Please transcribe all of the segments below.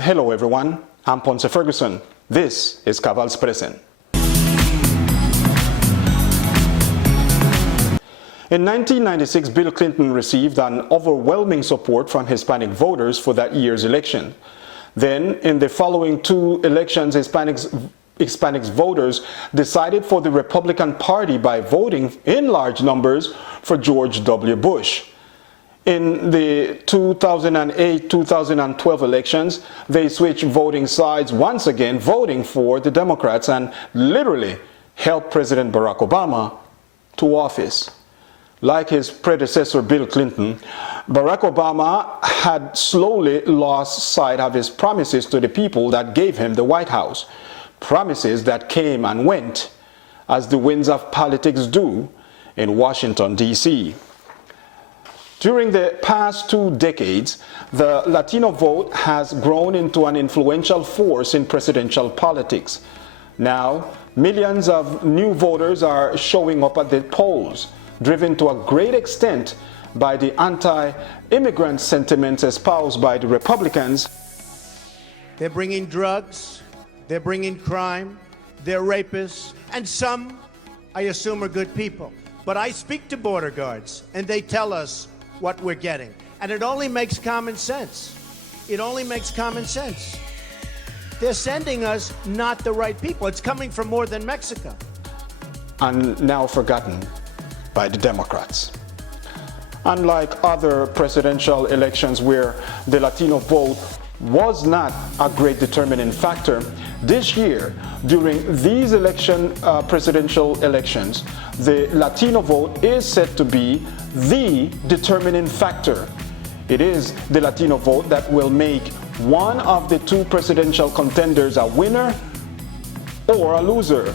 Hello everyone, I'm Ponce Ferguson. This is Caval's Present. In 1996, Bill Clinton received an overwhelming support from Hispanic voters for that year's election. Then, in the following two elections, Hispanic voters decided for the Republican Party by voting in large numbers for George W. Bush. In the 2008-2012 elections, they switched voting sides once again, voting for the Democrats and literally helped President Barack Obama to office. Like his predecessor Bill Clinton, Barack Obama had slowly lost sight of his promises to the people that gave him the White House. Promises that came and went, as the winds of politics do in Washington, D.C. During the past 2 decades, the Latino vote has grown into an influential force in presidential politics. Now, millions of new voters are showing up at the polls, driven to a great extent by the anti-immigrant sentiments espoused by the Republicans. They're bringing drugs, they're bringing crime, they're rapists, and some, I assume, are good people. But I speak to border guards, and they tell us what we're getting. And it only makes common sense. It only makes common sense. They're sending us not the right people. It's coming from more than Mexico. And now forgotten by the Democrats. Unlike other presidential elections where the Latino vote was not a great determining factor, this year, during these presidential elections, the Latino vote is said to be the determining factor. It is the Latino vote that will make one of the two presidential contenders a winner or a loser,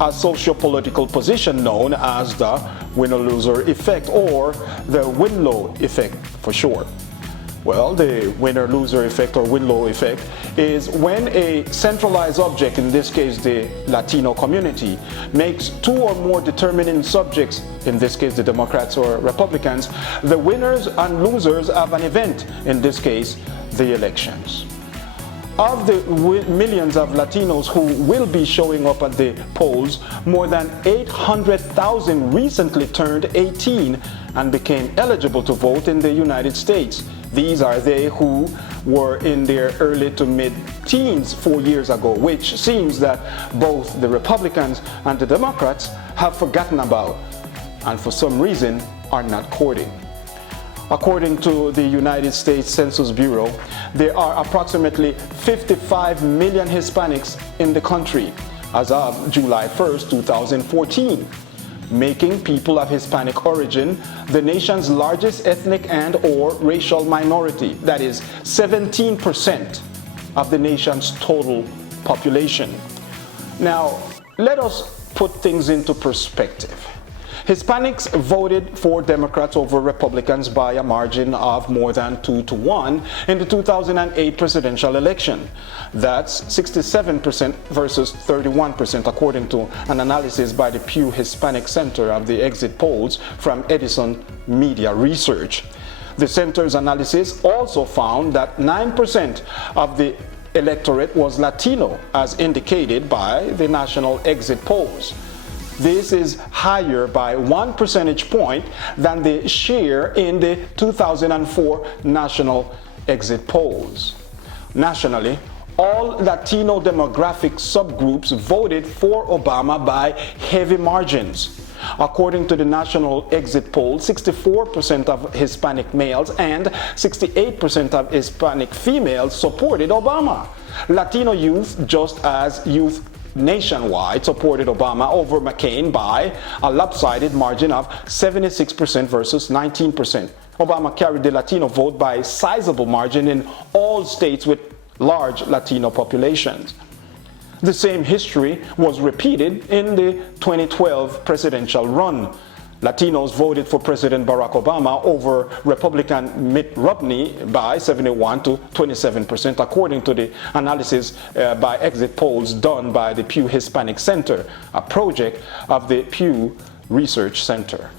a socio-political position known as the winner-loser effect, or the win-low effect for short. Well, the winner-loser effect or win-low effect is when a centralized object, in this case the Latino community, makes two or more determining subjects, in this case the Democrats or Republicans, the winners and losers of an event, in this case the elections. Of the millions of Latinos who will be showing up at the polls, more than 800,000 recently turned 18 and became eligible to vote in the United States. These are they who were in their early to mid-teens 4 years ago, which seems that both the Republicans and the Democrats have forgotten about and for some reason are not courting. According to the United States Census Bureau, there are approximately 55 million Hispanics in the country as of July 1st, 2014. Making people of Hispanic origin the nation's largest ethnic and or racial minority. That is 17% of the nation's total population. Now, let us put things into perspective. Hispanics voted for Democrats over Republicans by a margin of more than 2-1 in the 2008 presidential election. That's 67% versus 31% according to an analysis by the Pew Hispanic Center of the exit polls from Edison Media Research. The center's analysis also found that 9% of the electorate was Latino, as indicated by the national exit polls. This is higher by 1 percentage point than the share in the 2004 national exit polls. Nationally, all Latino demographic subgroups voted for Obama by heavy margins. According to the national exit poll, 64% of Hispanic males and 68% of Hispanic females supported Obama. Latino youth, just as youth nationwide, supported Obama over McCain by a lopsided margin of 76% versus 19%. Obama carried the Latino vote by a sizable margin in all states with large Latino populations. The same history was repeated in the 2012 presidential run. Latinos voted for President Barack Obama over Republican Mitt Romney by 71 to 27%, according to the analysis by exit polls done by the Pew Hispanic Center, a project of the Pew Research Center.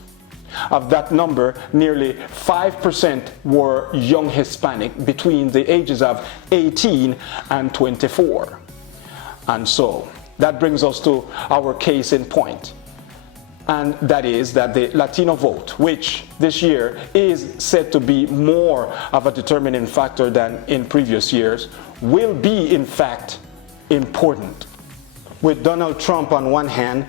Of that number, nearly 5% were young Hispanic between the ages of 18 and 24. And so that brings us to our case in point. And that is that the Latino vote, which this year is said to be more of a determining factor than in previous years, will be in fact important. With Donald Trump on one hand,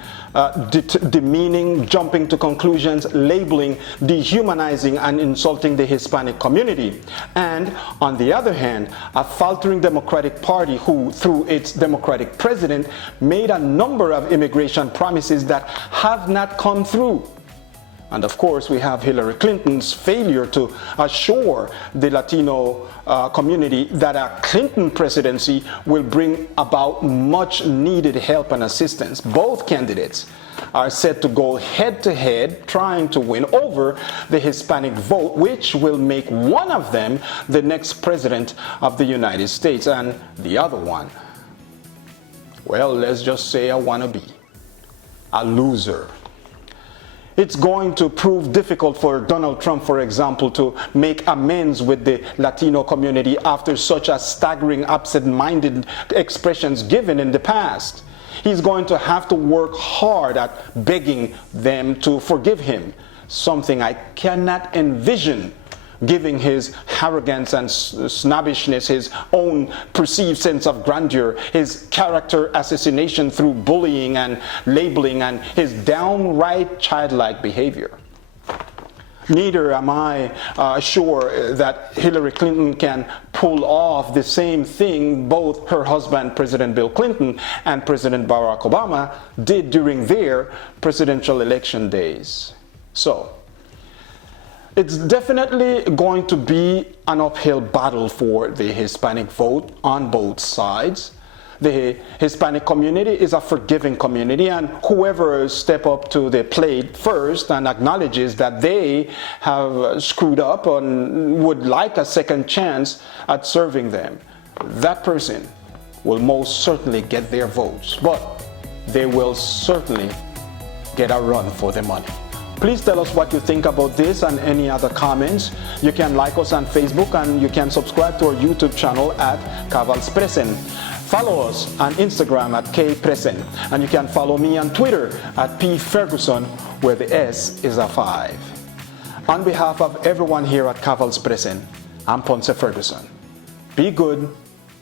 demeaning, jumping to conclusions, labeling, dehumanizing, and insulting the Hispanic community. And on the other hand, a faltering Democratic Party who, through its Democratic president, made a number of immigration promises that have not come through. And of course, we have Hillary Clinton's failure to assure the Latino community that a Clinton presidency will bring about much needed help and assistance. Both candidates are set to go head to head trying to win over the Hispanic vote, which will make one of them the next president of the United States and the other one, well, let's just say a wannabe, a loser. It's going to prove difficult for Donald Trump, for example, to make amends with the Latino community after such a staggering absent-minded expressions given in the past. He's going to have to work hard at begging them to forgive him, something I cannot envision, giving his arrogance and snobbishness, his own perceived sense of grandeur, his character assassination through bullying and labeling, and his downright childlike behavior. Neither am I sure that Hillary Clinton can pull off the same thing both her husband, President Bill Clinton, and President Barack Obama did during their presidential election days. So, it's definitely going to be an uphill battle for the Hispanic vote on both sides. The Hispanic community is a forgiving community, and whoever step up to the plate first and acknowledges that they have screwed up and would like a second chance at serving them, that person will most certainly get their votes, but they will certainly get a run for their money. Please tell us what you think about this and any other comments. You can like us on Facebook and you can subscribe to our YouTube channel at Cavalspresen. Follow us on Instagram at kpresen, and you can follow me on Twitter at pferguson, where the S is a 5. On behalf of everyone here at Cavalspresen, I'm Ponce Ferguson. Be good,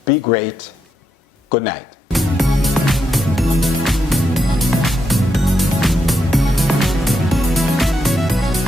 be great, good night.